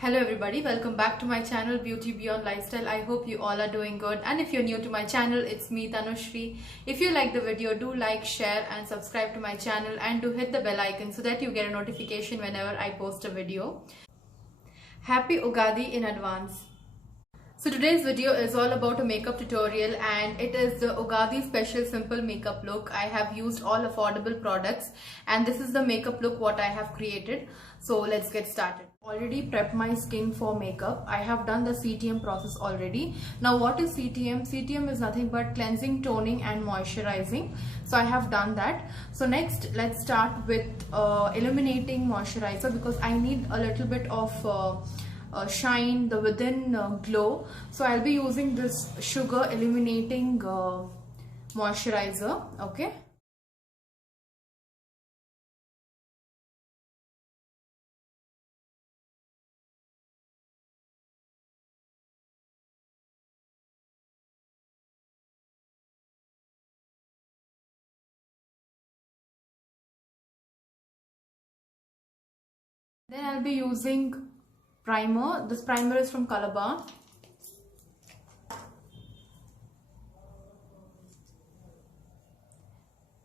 Hello everybody, welcome back to my channel Beauty Beyond Lifestyle. I hope you all are doing good, and if you're new to my channel, it's me Tanushri. If you like the video, do like, share and subscribe to my channel, and do hit the bell icon so that you get a notification whenever I post a video. Happy Ugadi in advance. So today's video is all about a makeup tutorial, and it is the Ugadi special simple makeup look. I have used all affordable products and this is the makeup look what I have created. So let's get started. Already prepped my skin for makeup. I have done the CTM process already. Now what is CTM? CTM is nothing but cleansing, toning and moisturizing. So I have done that. So next let's start with illuminating moisturizer, because I need a little bit of shine, the within glow. So I'll be using this Sugar Illuminating moisturizer. Okay. Then I'll be using primer. This primer is from Colorbar.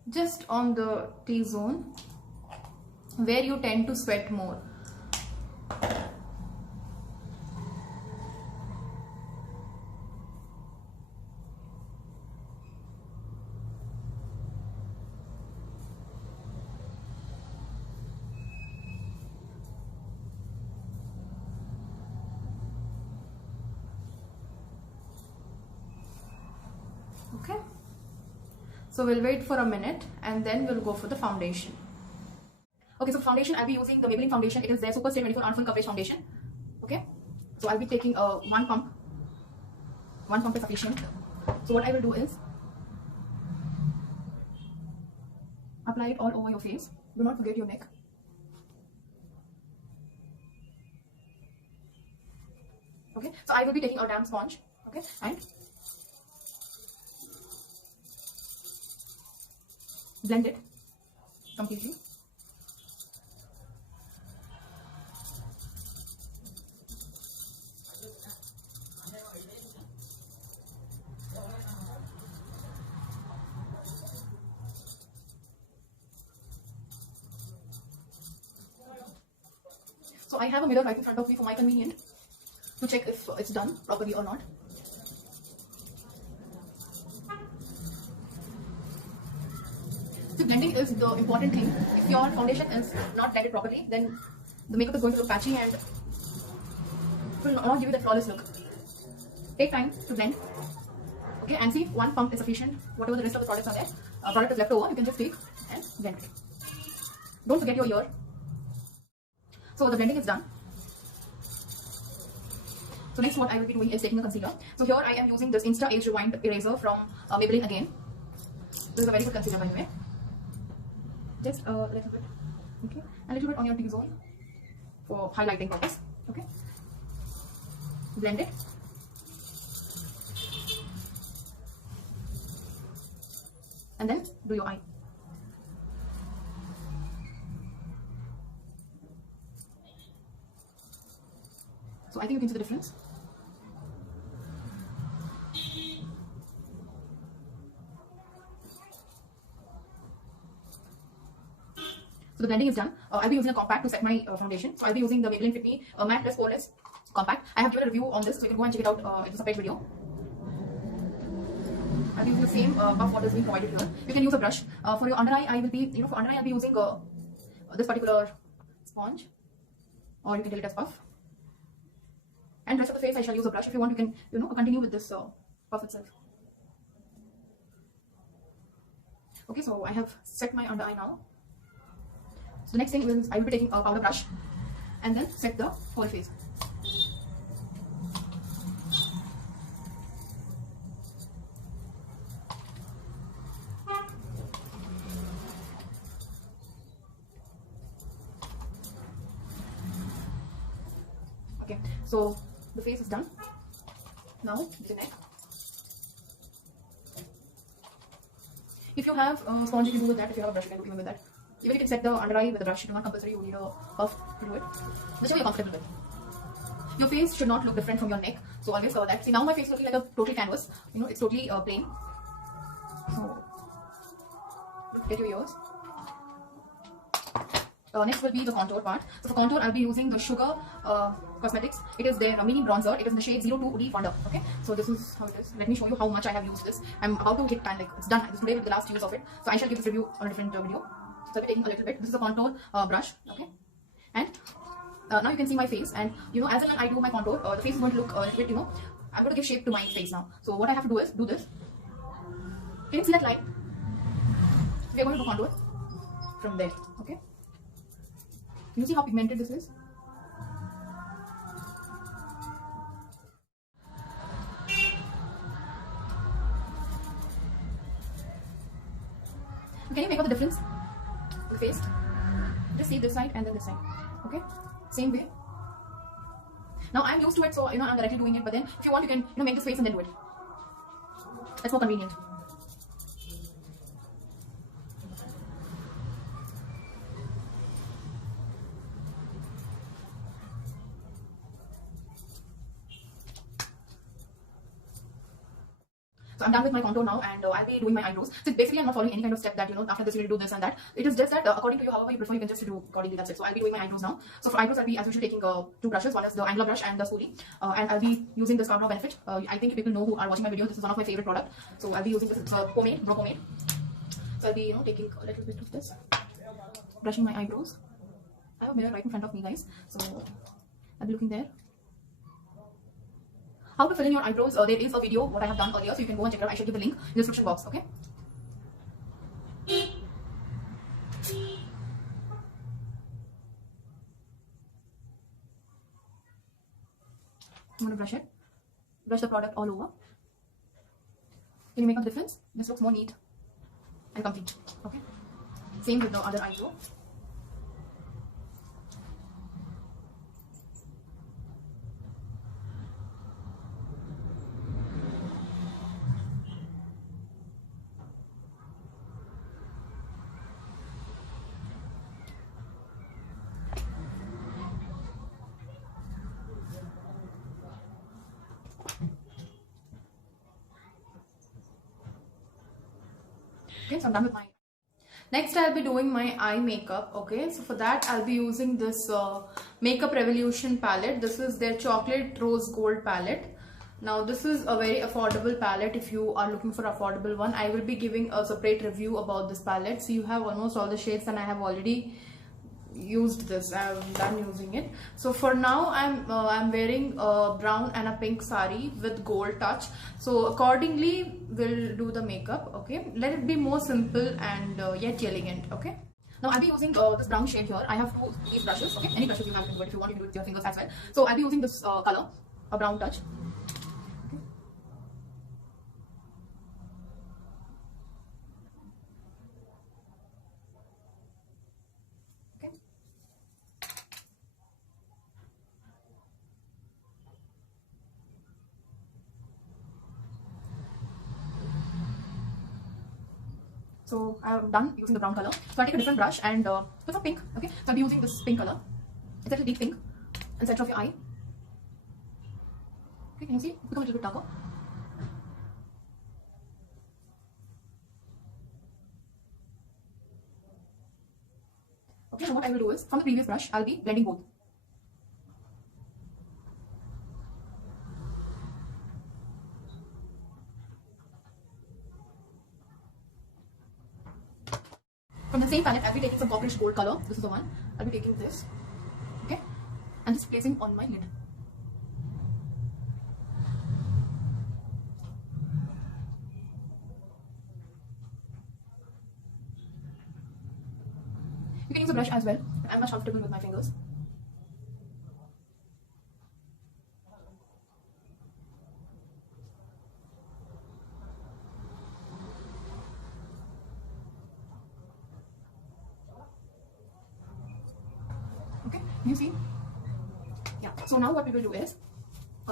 Just on the T-zone where you tend to sweat more. Okay, so we'll wait for a minute and then we'll go for the foundation. Okay, so foundation, I'll be using the Maybelline foundation. It is their Super Stay 24 Hour Full Coverage Foundation. Okay, so I'll be taking one pump. One pump is sufficient. So what I will do is apply it all over your face. Do not forget your neck. Okay, so I will be taking a damp sponge. Okay, and blend it completely. So I have a mirror right in front of me for my convenience to check if it's done properly or not. So blending is the important thing. If your foundation is not blended properly, then the makeup is going to look patchy and it will not give you that flawless look. Take time to blend. Okay, and see if one pump is sufficient. Whatever the rest of the products are there, product is left over, you can just take and blend it. Don't forget your ear. So the blending is done. So next what I will be doing is taking a concealer. So here I am using this Insta Age Rewind Eraser from Maybelline again. This is a very good concealer by the way. Just a little bit, okay, a little bit on your T-zone for highlighting purpose. Okay, blend it. And then do your eye. So I think you can see the difference. So the blending is done. I'll be using a compact to set my foundation. So I'll be using the Maybelline Fit Me Matte Plus Poreless Compact. I have given a review on this, so you can go and check it out. It's a separate video. I'll be using the same puff what is being provided here. You can use a brush. For your under eye, I will be, for under eye, I'll be using this particular sponge, or you can tell it as puff. And rest of the face, I shall use a brush. If you want, you can, continue with this puff itself. Okay, so I have set my under eye now. So the next thing is I will be taking a powder brush and then set the whole face. Okay, so the face is done. Now the neck. If you have a sponge, you can do with that. If you have a brush, you can do even with that. Even you can set the under eye with a brush. It's not compulsory. You need a puff to do it. Whichever you're comfortable with. Your face should not look different from your neck, so always cover that. See, now my face looking like a total canvas. You know, it's totally plain. So get your ears. Next will be the contour part. So for contour, I'll be using the Sugar Cosmetics. It is their mini bronzer. It is in the shade 02 Deep Wonder. Okay, so this is how it is. Let me show you how much I have used this. I'm about to hit pan, like it's done. This today will be the last use of it. So I shall give this review on a different video. So I'll be taking a little bit. This is a contour brush. Okay, and now you can see my face. And you know, as and when I do my contour, the face is going to look a little bit. You know, I'm going to give shape to my face now. So what I have to do is do this. Can you see that line? We are going to do contour from there. Okay. Can you see how pigmented this is? Can you make out the difference? The face. Just see this side and then this side. Okay? Same way. Now I'm used to it, so you know I'm directly doing it, but then if you want, you can make this face and then do it. That's more convenient. So I'm done with my contour now, and I'll be doing my eyebrows. So basically, I'm not following any kind of step that after this you will do this and that. It is just that according to you, however you prefer, you can just do accordingly. That's it. So I'll be doing my eyebrows now. So for eyebrows, I'll be as usual taking two brushes. One is the Angular brush and the spoolie, and I'll be using this Powder Benefit. I think people know who are watching my video. This is one of my favorite products. So I'll be using this. It's a pomade, brow pomade. So I'll be taking a little bit of this, brushing my eyebrows. I have a mirror right in front of me, guys. So I'll be looking there. How to fill in your eyebrows, there is a video what I have done earlier, so you can go and check it out. I shall give the link in the description box. Okay, I'm going to brush it, brush the product all over. Can you make a difference? This looks more neat and complete. Okay, same with the other eyebrow. Okay, so I'm done with my. Next, I'll be doing my eye makeup. Okay, so for that, I'll be using this Makeup Revolution palette. This is their chocolate rose gold palette. Now, this is a very affordable palette. If you are looking for affordable one, I will be giving a separate review about this palette. So you have almost all the shades, and I have already used this. I'm done using it. So for now, I'm wearing a brown and a pink sari with gold touch. So accordingly, we'll do the makeup. Okay, let it be more simple and yet elegant. Okay. Now I'll be using this brown shade here. I have two these brushes. Okay, any brushes you have can do it. If you want, you can do it with your fingers as well. So I'll be using this color, a brown touch. So I am done using the brown color. So I take a different brush and put some pink. Okay, so I'll be using this pink color. It's a little deep pink in the center of your eye. Okay, can you see? It's become a little bit darker. Okay, so what I will do is from the previous brush, I'll be blending both. From the same palette, I'll be taking some Cockroach Gold color. This is the one. I'll be taking this. Okay. And just placing on my lid. You can use a brush as well. I'm much comfortable with my fingers. You see? Yeah. So now what we will do is,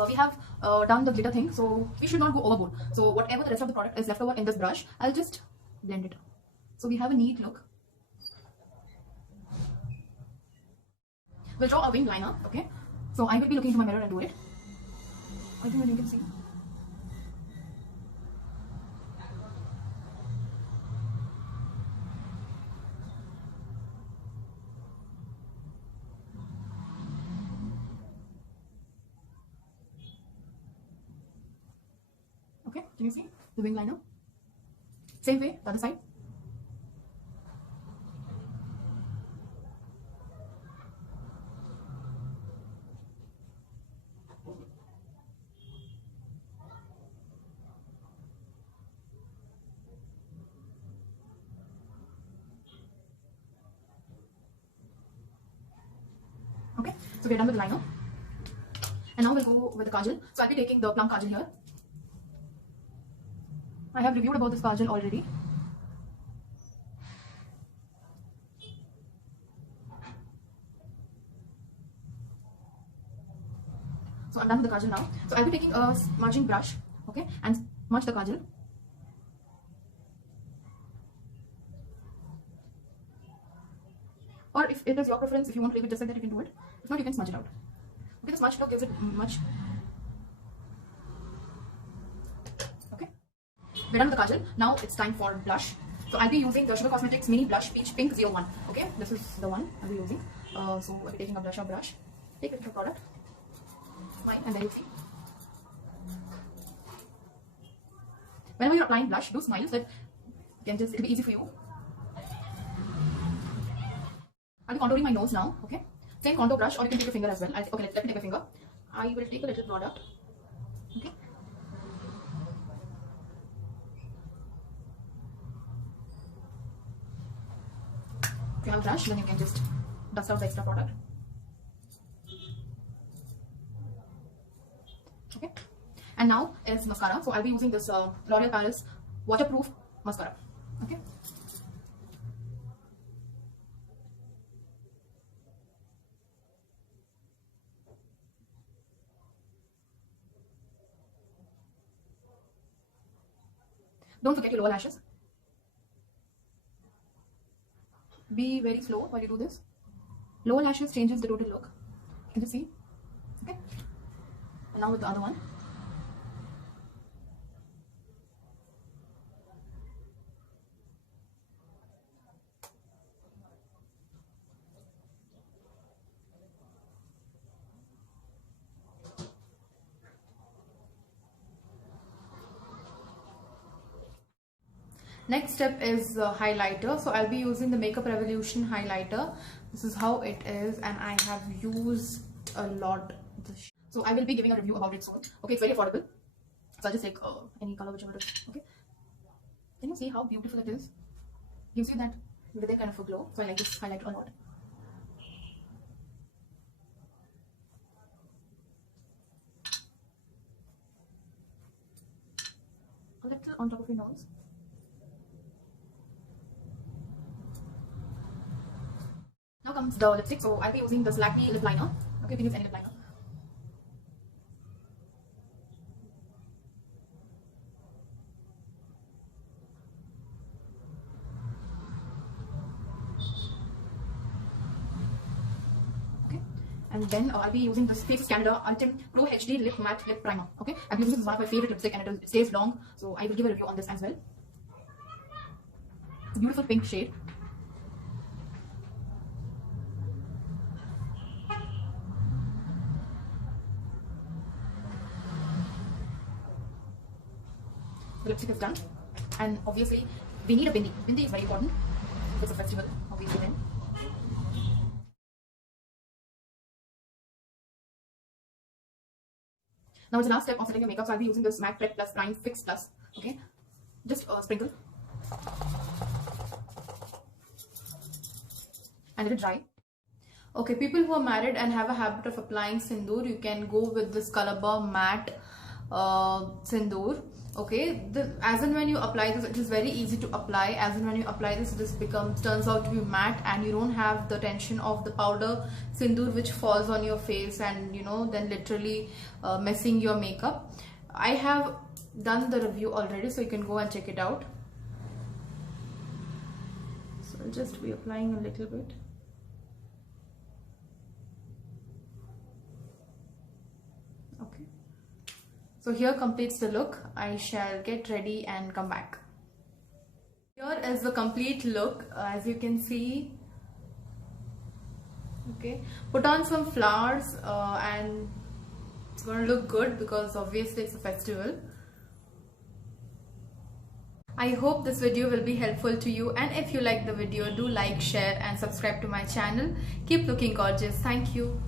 we have done the glitter thing, so we should not go overboard. So whatever the rest of the product is left over in this brush, I'll just blend it. So we have a neat look. We'll draw a wing liner, okay? So I will be looking into my mirror and do it. I think you can see. Okay, can you see the wing liner? Same way, the other side. Okay, so we're done with the liner. And now we'll go with the kajal. So I'll be taking the plum kajal here. I have reviewed about this kajal already. So I'm done with the kajal now. So I'll be taking a smudging brush, okay, and smudge the kajal. Or if it is your preference, if you want to leave it just like that, you can do it. If not, you can smudge it out. Okay, the smudge look gives it much. Okay, we're done with the kajal. Now it's time for blush. So I'll be using the Sugar Cosmetics Mini Blush Peach Pink 01. Okay, this is the one I'll be using. So I'll be taking a blusher brush. Take a little product. Smile and then you see. Whenever you're applying blush, do smiles that it'll be easy for you. I'll be contouring my nose now, okay? Same contour brush, or you can take a finger as well. Okay, let me take a finger. I will take a little product, okay? If you have a brush, then you can just dust out the extra product. Okay? And now is mascara. So I'll be using this L'Oreal Paris waterproof mascara, okay? Don't forget your lower lashes. Be very slow while you do this. Lower lashes changes the total look. Can you see? Okay. And now with the other one. Next step is highlighter. So I'll be using the Makeup Revolution highlighter. This is how it is, and I have used a lot. So I will be giving a review about it soon. Okay, it's very affordable. So I'll just take any color whichever it is. Okay. Can you see how beautiful it is? Gives you that with kind of a glow. So I like this highlighter a lot. A little on top of your nose. Now comes the lipstick. So I'll be using the Slacky lip liner. Okay, you can use any lip liner. Okay, and then I'll be using this Faces Canada Ultim Pro HD Lip Matte Lip Primer. Okay, I'm using this is one of my favorite lipstick, and it stays long. So I will give a review on this as well. It's a beautiful pink shade. The lipstick is done, and obviously we need a bindi. Bindi is very important. It's a festival, obviously. Then now it's the last step of setting your makeup. So I'll be using this Matte Prep Plus Prime Fix Plus. Okay, just sprinkle and let it dry. Okay, people who are married and have a habit of applying sindoor, you can go with this Colorbar matte sindoor. Okay, as and when you apply this, it is very easy to apply. As and when you apply this, turns out to be matte, and you don't have the tension of the powder sindoor which falls on your face and then literally messing your makeup. I have done the review already, so you can go and check it out. So I'll just be applying a little bit. So here completes the look. I shall get ready and come back. Here is the complete look, as you can see. Okay, put on some flowers and it's going to look good because obviously it's a festival. I hope this video will be helpful to you, and if you like the video, do like, share and subscribe to my channel. Keep looking gorgeous. Thank you.